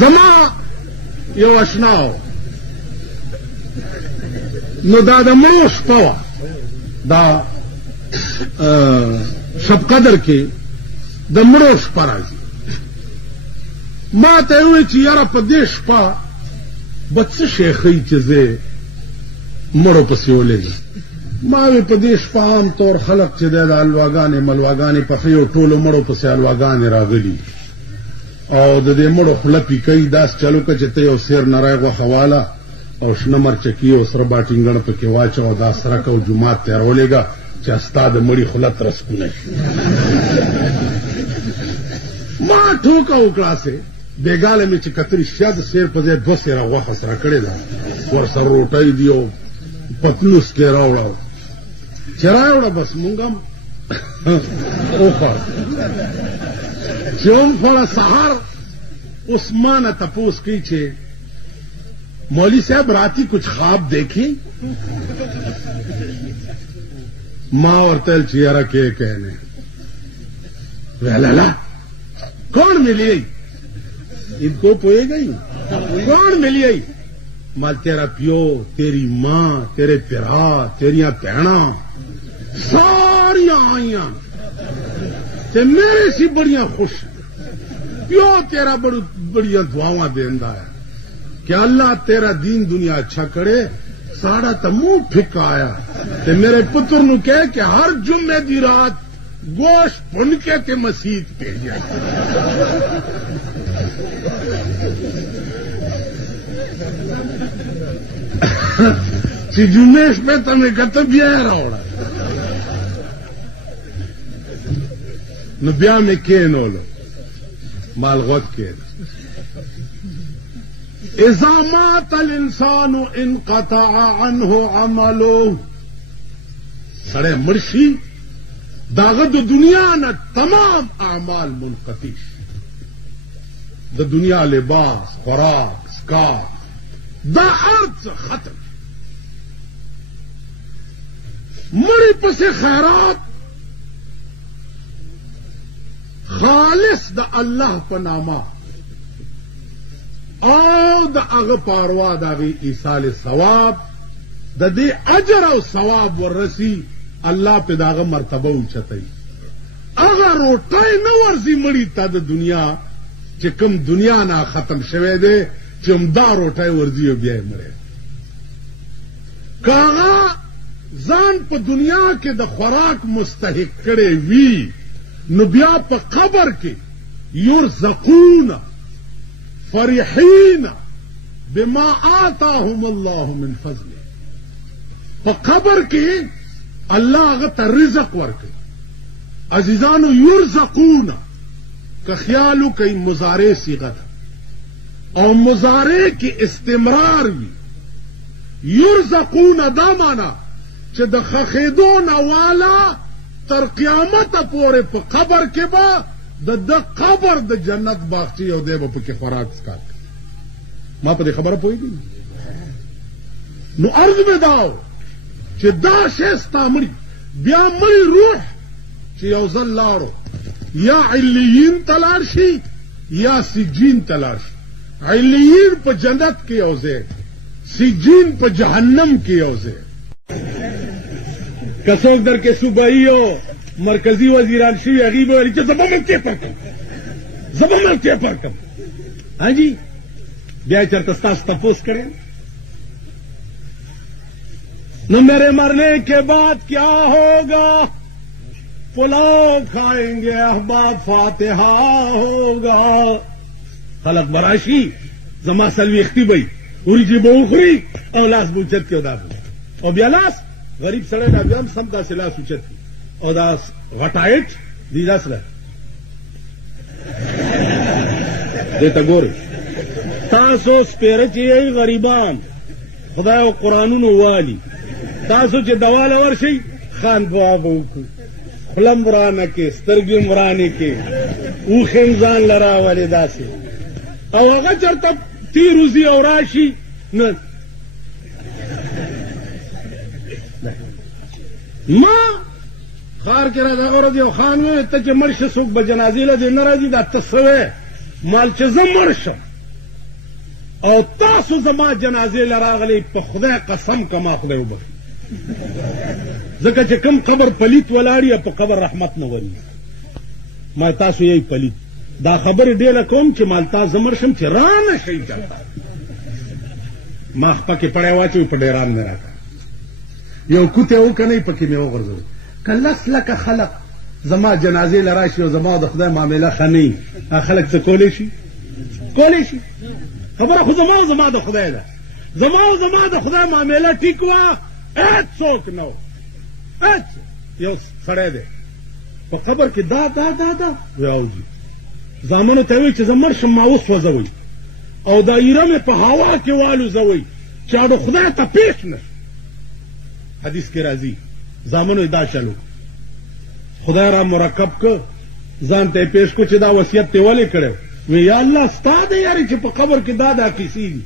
زما یو اشناو نو دا د مړو شپه وه دا شب قدر کې د مړو شپه راځي ما ته یې وویل چې یاره په دې شپه به څه شی ښیي چې زه مړو پسې ولېږم ما وی په دې شپه عام طور خلق چې دی د الواګانې ملواګانې پخوي او ټولو مړو پسې الواګانې راغلي او د دې مړو خوله پیکوي داسې چلو که چې ته یو سیر نری غوښه واله او شنه مرچکي او سره باټینګڼ پکې واچوه او دا سرک او جومات ته یې راولېږه چې ستا د مړي خوله ترسکونه شي ما ټوکه وکړاسې بېګاله مې چې کتري شیا د سیر په ځای 2 سیره غوښه سره کړې ده ورسره روټۍ دي او پتلوس کې راوړه چې راوړه بس مونږ هم وخوړ چې وخوړه سهار اوس ما نه تپوس کوي چې मौली साहब रात ही कुछ ख्वाब देखे माँ और तल चियारा के कहने लाला कौन मिली इनको पोएगा ही कौन मिली आई माल तेरा पियो तेरी माँ तेरे पिरा तेरिया भैणा सारिया आईया ते मेरे सी बड़िया खुश पियो तेरा बड़िया दुआवां देंदा है कि अल्लाह तेरा दीन दुनिया अच्छा करे साड़ा तो मुंह फिक्का आया ते मेरे पुत्र नु कह कि हर जुम्मे दी रात गोश्त भुन के ते मसीत भेजा सी जुम्मेश पे तमें कत ब्याह रहा न ब्याह में के नोलो मालगत के इज़ा मातल इंसानु इनक़ता अन्हु अमलो सड़े मर्शी दागद दुनिया न तमाम आमाल मुनक़तिश द दुनिया लिबास खुराक स्काफ द अर्थ खत्म मरी पसे खैरात खालिस द अल्लाह पनामा او د هغه پاروا د هغې ایصال ثواب د دې اجر او ثواب ورسي الله پې د هغه مرتبه اوچتوي هغه روټۍ نه ورځي مړي ته د دنیا چې کوم دنیا نه ختم شوی دی چې همدا روټۍ ورځي او بیا یې مړی که هغه ځان په دنیا کې د خوراک مستحق کړی وي نو بیا په قبر کې یرزقونه فرحین بما آتاهم الله من فضله په قبر کې الله هغه ته رزق ورکوي عزیزانو یرزقون که خیالو کوي مضارع صیغه ده او مضارع کې استمرار وي یرزقون دا معنا چې د خخېدو نه والا تر قیامته پورې په قبر کې به د قبر د جنت باغچې او دی به پکې خوراک څکا ما په دې خبره پوهېږم نو عرض مې دا و چې دا شی ستا مړي بیا مړي روح چې یو ځل لاړو یا علیین ته لاړ شي یا سجین ته لاړ شي علیین په جنت کې یو ځای سجین په جهنم کې یو ځای که څوک در کې صوبایي او مرکزی وزیران شوي هغې به ویلي چې زه به ملکې پر کړم زه به ملکې پر کړم ہاں جی بیا یې چېرته ستاسو تپوس کړی نو میرے مرنے کے بعد کیا ہوگا پلاؤ کھائیں گے احباب فاتحہ ہوگا خلق براشي زما سلویختی بی وریجې به وخوري او لاس به اوچت کړي او بیا لاس غریب سړی دا بیا هم سم داسې لاس اوچت کړي او دا غټایټ دی داس نه دې ته ګورئ تاسو سپېره چې یئ غریبان خدای او قرآنونو والي تاسو چې دواله ورشئ خان دعا به وکړو خوله م ورانه کې سترګې م ورانې کې اوښې م ځان له راولې داسې او هغه چېرته تېر وځي او راشي نه ما خار کې را دغه ورځ یو خان وویل ته چې مړ شې څوک به جنازې له دې نه راځي دا ته څه وې مال چې زه مړ شم او تاسو زما جنازې لراغلی په خدای قسم کما خدای وبخي ځکه چې کوم قبر پلیت ولاړی په قبر رحمت نه وري ما تاسو یې پلیت دا خبر ډېره کوم چې مالتا زمر شم چې رانه شي ما خپکه پړای واچو په ډیران نه راکا یو کوته و کنه پکې مې وغورځو کلس لک خلق زما جنازې لراشي او زما د خدای معاملې خني خلک څه کولی شي خبره خو زما د خدای ده زما د خدای معاملې ټیک وا اټ څوک نو اټ یو سړی دی په قبر کې دا راوځي زامنو ته وایي چې زمر شم ما اوس وځوي او دا ایره مې په هوا کې والوځوي چې اړو خدای ته پیښ نه حدیث کې راځي زامنو دا چلو خدای را مرکب که ځان ته پیښ کو چې دا وصیت ته ولې کړو وی یا الله ستا دې یاري چې په قبر کې دا کیسې دي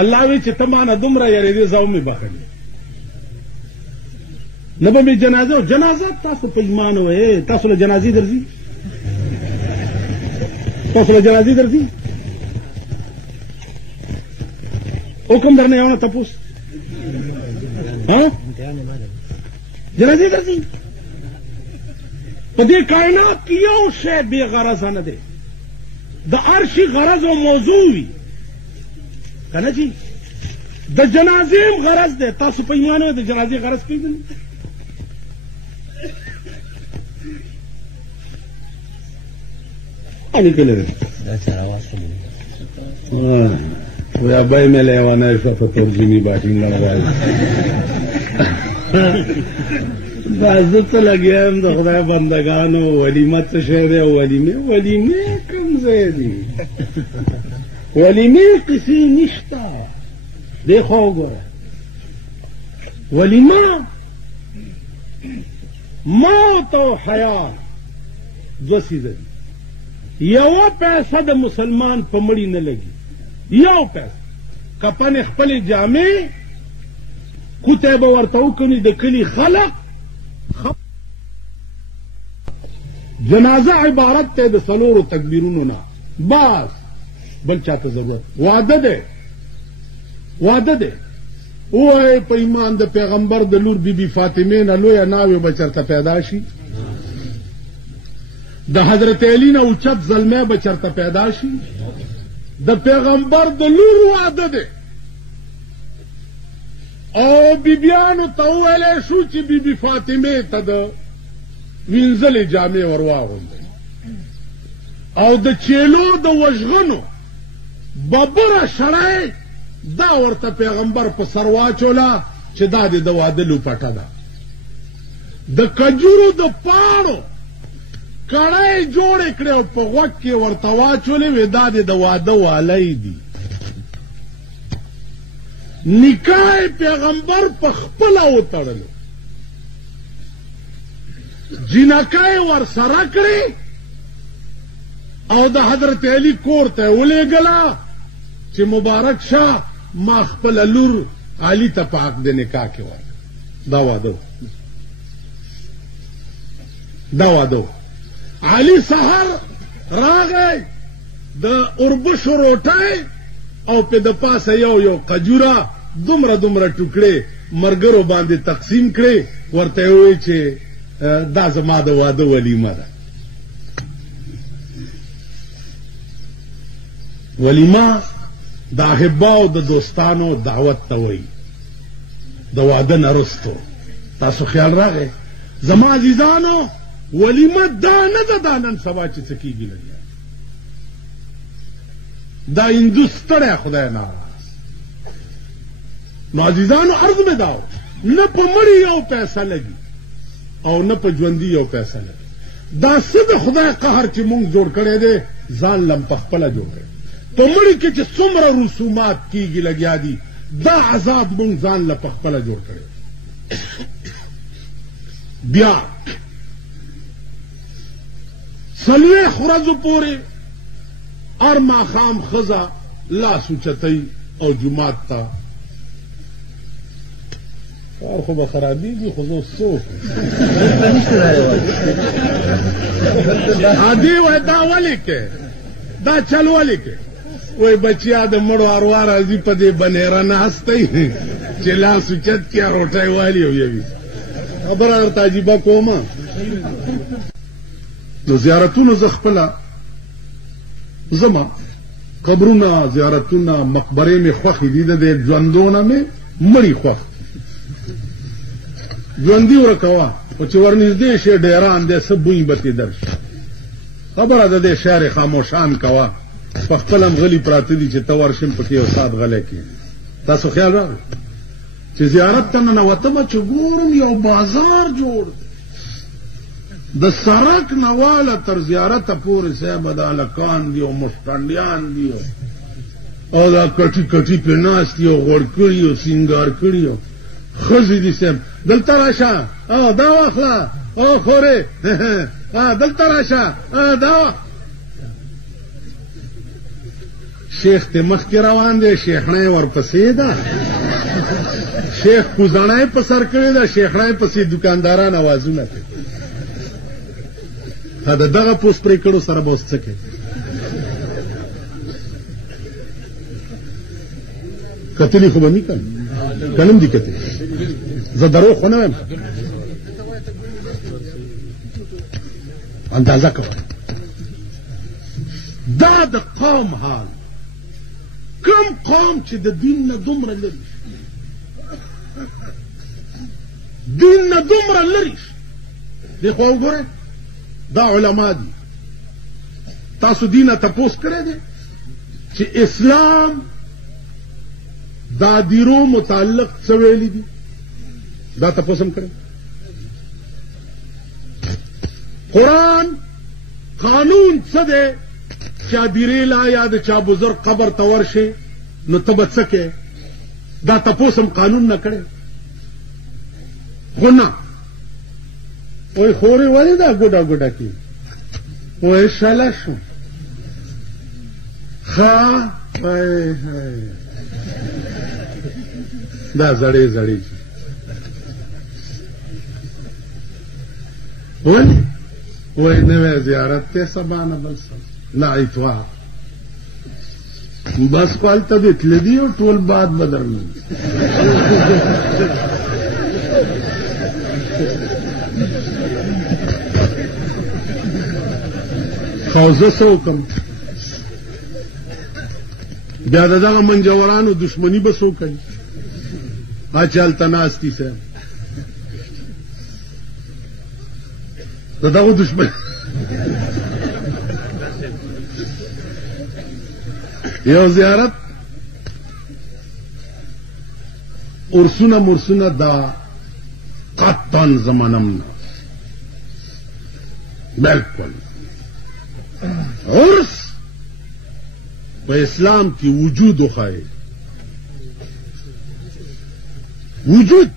الله وی چې ته مانه دومره یاري دې زاو مې بخلي نه به مې جنازه تاسو په ایمان وې تاسو له جنازې درځي حکم درنه یو نه تپوس جنازې درځي په دې کائنات کې یو شی بې غرضه نه دی د هر شي غرض او موضوع وي که نه جي د جنازې هم غرض دی تاسو په ایمان وئ د جنازې غرض کېږي نکلے ابھی میں لے آنا ایسا پتھر جنی باٹنگ لڑا بازو تو لگیا ہم تو خدا بندگان ولیمت شہر ولیمے کم زیدی ولیمے کسی نشتا دیکھو گا ولیمہ موت و حیات دو سیزن یو پیسہ د مسلمان په مړی نه لګي یو پیسہ کپن خپل جامې کوته به ورته وکړي د کلی خلق جنازه عبارت ته د څلورو تکبیرونو نه بس بل چاته ضرورت وعده ده وای په ایمان د پیغمبر د لور بی فاطمه نه لوی ناوې بچرته پیدا شي د حضرت علی نه اوچت زلمه بچرته پیدا شي د پیغمبر د لور وعده ده او بیبیانو ته ویلی شو چې بی فاطمه ته د وینځلې جامې ورواغوندئ او د چیلو د وژغنو ببره شړی دا ورته پیغمبر په سر واچوله چې دا د واده لوپټه ده د کجورو د پاڼو کړی جوړې کړې او په غوږ کې ورته واچولې وې دا د واده والی دي نکاح پیغمبر په خپله وتړلو جنکای ورسره کړې او د حضرت علی کور ته ولېږله چې مبارک شاه ما خپله لور علي ته په عقد نکاح کې ورکړه دا واده علي سهار راغی د اوربشو روټۍ او په د پاسه یو قجوره دومره ټوکړې مرګرو باندې تقسیم کړې ورته وویل چې دا زما د واده ولیمه ده ولیمه د احباو د دوستانو دعوت ته وایي د واده نه رستو تاسو خیال راغی زما عزیزانو ولیمه دا نه ده دا نن سبا چې څه کېږي لګیا دا هندو ستړی خدای ناراض نو عزیزانو عرض مې دا نه په مړي یو پیسه لګي او نه په ژوندي یو پیسه لګي دا څه د خدای قهر چې مونږ جوړ کړی دی ځان لم په خپله جوړ کړی په مړي کې چې څومره رسومات کېږي لګیا دي دا عذاب مونږ ځان له په خپله جوړ کړی بیا څلوېښت ورځو پورې هر ماښام ښځه لاس اوچتوي او جومات ته کار خو به خرابېږي خو زه اوس څه وکړم دې وایي دا ولې کې دا چل ولې کې وای بچیا د مړو اروا راځي په دې بنیره ناست دی چې لاس اوچت کړي روټۍ والي او یوي خبره درته عجیبه کومه. نو زیارتونو زه خپله زما قبرونه زیارتونه مقبرې مې خوښې دي د دې ژوندونه مې مړي خوښ ژوندي ورکوه خو چې ورنږدې شي ډیران دی څه بوی به ترې درشي خبره د دې شعر خاموشان کوه په خپل هم غلي پراته دي چې ته ورشم پکې یو ساعت غلی کښېنې تاسو خیال راغی چې زیارت ته ننوتمه چې ګورم یو بازار جوړ د سړک نه واله تر زیارته پورې صاحبه دا هلکان دي او مشټنډیان دي او دا کټي کټي پرې ناست دي او غوړ کړي او سینګار کړي او ښځې دي صاحب دلته راشه دا واخله او خورې دلته راشه دا شیخ ته مخکې روان دی شیخڼه ورپسې ده شیخ کوزڼه په سر کړې ده شیخڼه پسې دکانداران اوازونه کوي د دغه پوس پرې کړو سره به اوس څه کوي کتلي خو به نه کړم که نه م دي کتلي زه دروغ خو نه وایم اندازه کوه دا د قوم حال کوم قوم چې د دین نه دومره لري دین نه دومره لري دی خو وګورئ دا علما دي تاسو دینه تپوس کړی دی چې اسلام دا دیرو متعلق څه ویلي دي دا تپوس هم کړی قرآن قانون څه دی چا دیرې لا یا د چا بزرگ قبر ته ورشي نو ته به څه کوې دا تپوس هم قانون نه کړی خو نه وای خورې ولې دا ګوډه ګوډه کې وای شله شو ښه دا زړې زړې ولې وای نوی زیارت ته سبا نه بل څه نه اتوار بس خو هلته دې تللی دي او ټول باد به درنه خو زه څه وکړم بیا د دغه منجورانو دشمني به څوک کوي چې هلته ناست دي صاحب د دغو دشمني یو زیارت ارسونه مرسونه دا قطعا زمانم نه بالکل عرس په اسلام کې وجود وښایي وجود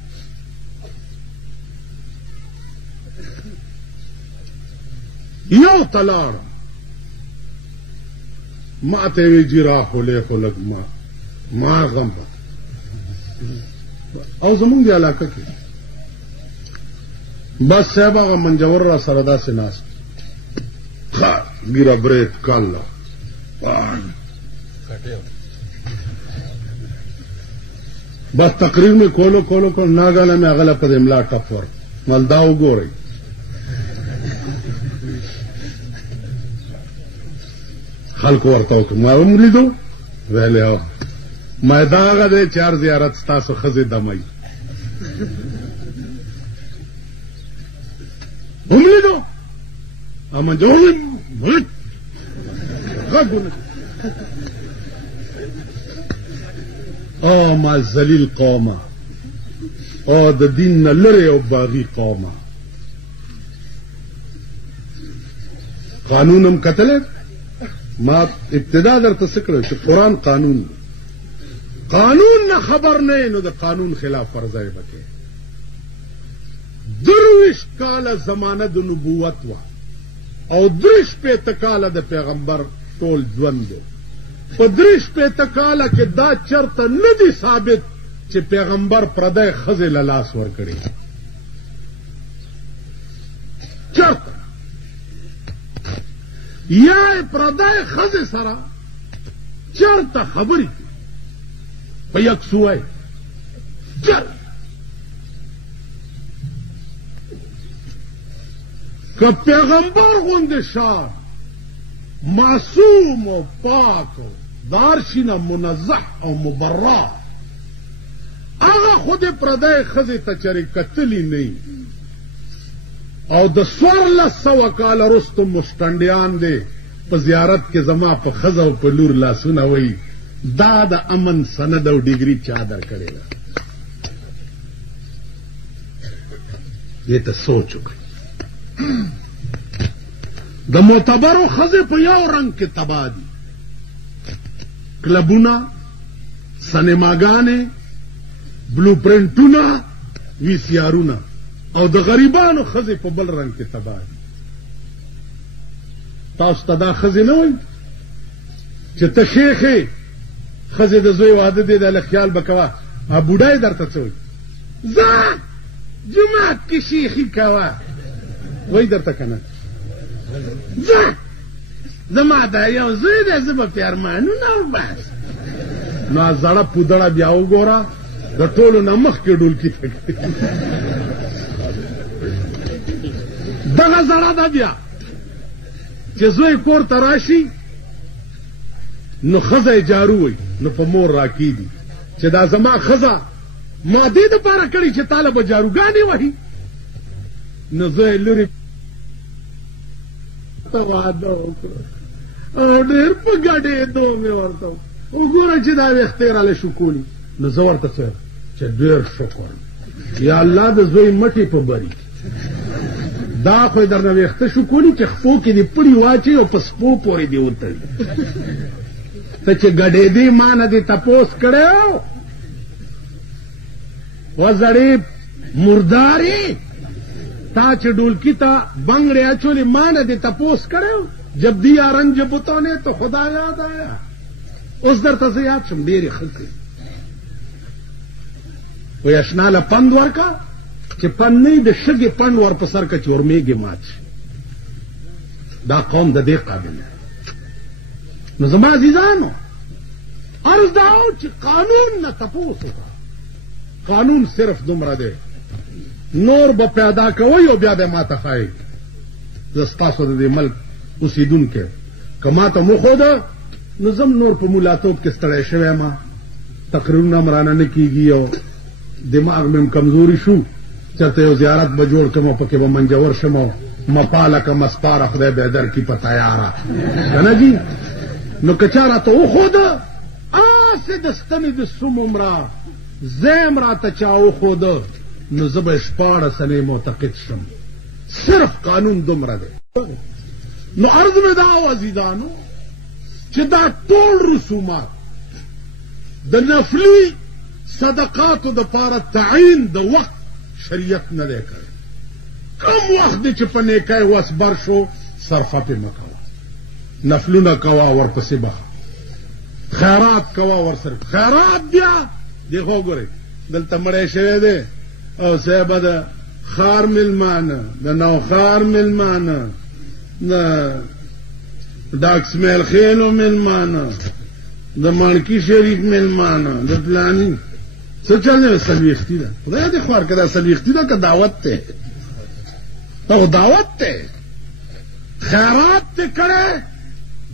یو تلاړ ما ته وی جرا خله خلق ما غم او زمونږ دی علاقه کې بس صاحب هغه منجور را سره داسې ناست गिरा ब्रेक काला बस तकरीर में खोलो खोलो को नागाना में अगला पद इमला टफर मलदाओ गोरे खल को वर्ताओ कि मालूम दो वेले आओ मैदागा दे चार जियारत स्तासो खजे दमाई उमली दो अमन जो او ما ذلیل قومه او د دین نه لرې او باغي قومه قانونم کتل ما ابتدا درته څه کړو چې قرآن قانون نه خبر نه نو د قانون خلاف ورزی وکړي 23 کاله زمانه د نبوت وا او 53 کاله د پیغمبر ټول ژوند دی په 53 کاله کې دا چرته نه دی ثابت چې پیغمبر پردی ښځې له لاس ورکړي چرته یا پردی ښځې سره چرته خبرې په یک سوی چر که پیغمبر غوندې شان معصوم او پاک او دارشینه منزه او مبرا هغه خود پردی ښځې ته چرې کتلی نه او د 1400 کاله وروسته مشټنډیان دی په زیارت کې زما په ښځه او په لور لاسونه وایي دا د امن سند او ډیګري چا درکړې ده دې ته سوچ وکړئ د معتبرو ښځې په یو رنګ کې تباه دي کلبونه سینماګانې بلو پرنټونه وی سی آرونه او د غریبانو ښځې په بل رنګ کې تباه دي تاسو ته دا ښځې نه وایي چې ته شیخې ښځې د زوی واده دی د خیال به کوه بوډای درته څه وایي ځه جومات کې شیخي کوه وایي درته که نه ځه زما دا یو زوی دی زه به پې ارمانونه وباس نو زړه پودړه بیا وګوره د ټولو نه مخکې ډولکي ته دغه زړه ده بیا چې زوی کور ته راشي نو ښځه یې جارو وي نو په مور راکېږي چې دا زما ښځه ما دې دپاره کړي چې تاله به جاروګانې وهي نو زه یې لرې واده وکړه او ډېر په ګډېدو مې ورته وګوره چې دا ویښتې راله شکولي نو زه ورته څه چې ډېر شکر یا الله د زوی مټې په بري دا خو یې درنه ویښته شکولي چې خپو کې دې پړي واچوي او په سپو پورې دې وتړي ته چې ګډېدې ما نه دې تپوس کړی و زړې مردارې تا چې ډولکی ته بنگڑے اچولې ما نه دې تپوس کړی جب دیا رنج بتوں نے تو خدا یاد آیا اوس درته زه یاد شم ډېرې ښځې وایي اشنا له پند ورکه چې پند نه د شګې پند ور په سر که چې ورمېږې مات شي دا قوم د دې قابل دی نو زما عزیزانو عرض دا و چې قانون نه تپوس وکړه قانون صرف دومره دی نور به پیدا کوئ او بیا به ماته ښایي زه ستاسو د دې ملک اوسېدونکی که ماته وښوده نو زم نور په مولاتوب کې ستړی شوی ما تقریرونه م رانه نه کېږي او دماغ مې هم کمزوري شو چېرته یو زیارت به جوړ کړم او پکې به منجور شم او مپاله که مسپاره خدای به یې درکړي په تیاره که نه جي نو که چا راته وښوده هسې د ستنې د سوم عمره زیم راته چا وښوده نو زه به 14 معتقد شم صرف قانون دومره دی نو عرض مې دا و عزیزانو چې دا ټول رسومات د نفلي صدقاتو دپاره تعین د وخت شریعت نه دی کړی کم وخت دی چې په نیکۍ وس بر شو صرفه پې مه کوه نفلونه کوه ورپسې بخه خیرات کوه ورسره خیرات بیا دی خو ګورئ دلته مړی شوی دی او صاحبه د خار مېلمانه د نوخار مېلمانه د ډاک اسماعیل خیلو مېلمانه د مانکي شریف مېلمانه د پلاني څه چل دی څلوېښتي ده خدای دې خوار که دا څلوېښتي ده که دعوت دی او دعوت دی خیرات دې کړی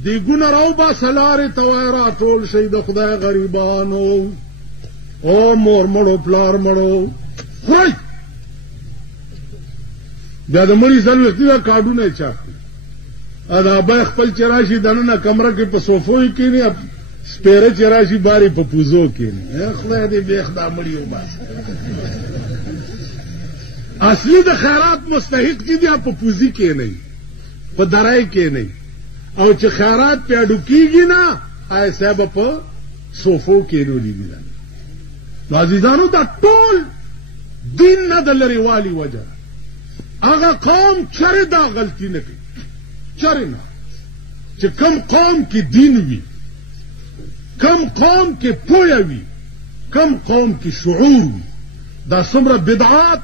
دیګونه راوباسه لارې ته وایه راټول شئ د خدای غریبانو او مور مړو پلار مړو خورئ بیا د مړي څلوېښتي ده کارډونه یې چاپ کړي دا ابی خپل چې راشي دننه کمره کې په صوفو یې کښېني سپېره چې راشي بارې په پوزو کښېني خدای دې بیخ دا مړي وباسه اصلي د خیرات مستحق چې دی په پوزي کښېنئ په درای کښېنئ او چې خیرات پې اډو کېږي نه آی صاحبه په صوفو کښېنولي دي نو عزیزانو دا ټول دین نه د لرې والي وجه هغه قوم چرې دا غلطي نه کوي چرې نه چې کم قوم کې دین وي کم قوم کې پوهه وي کم قوم کې شعور وي دا څومره بدعات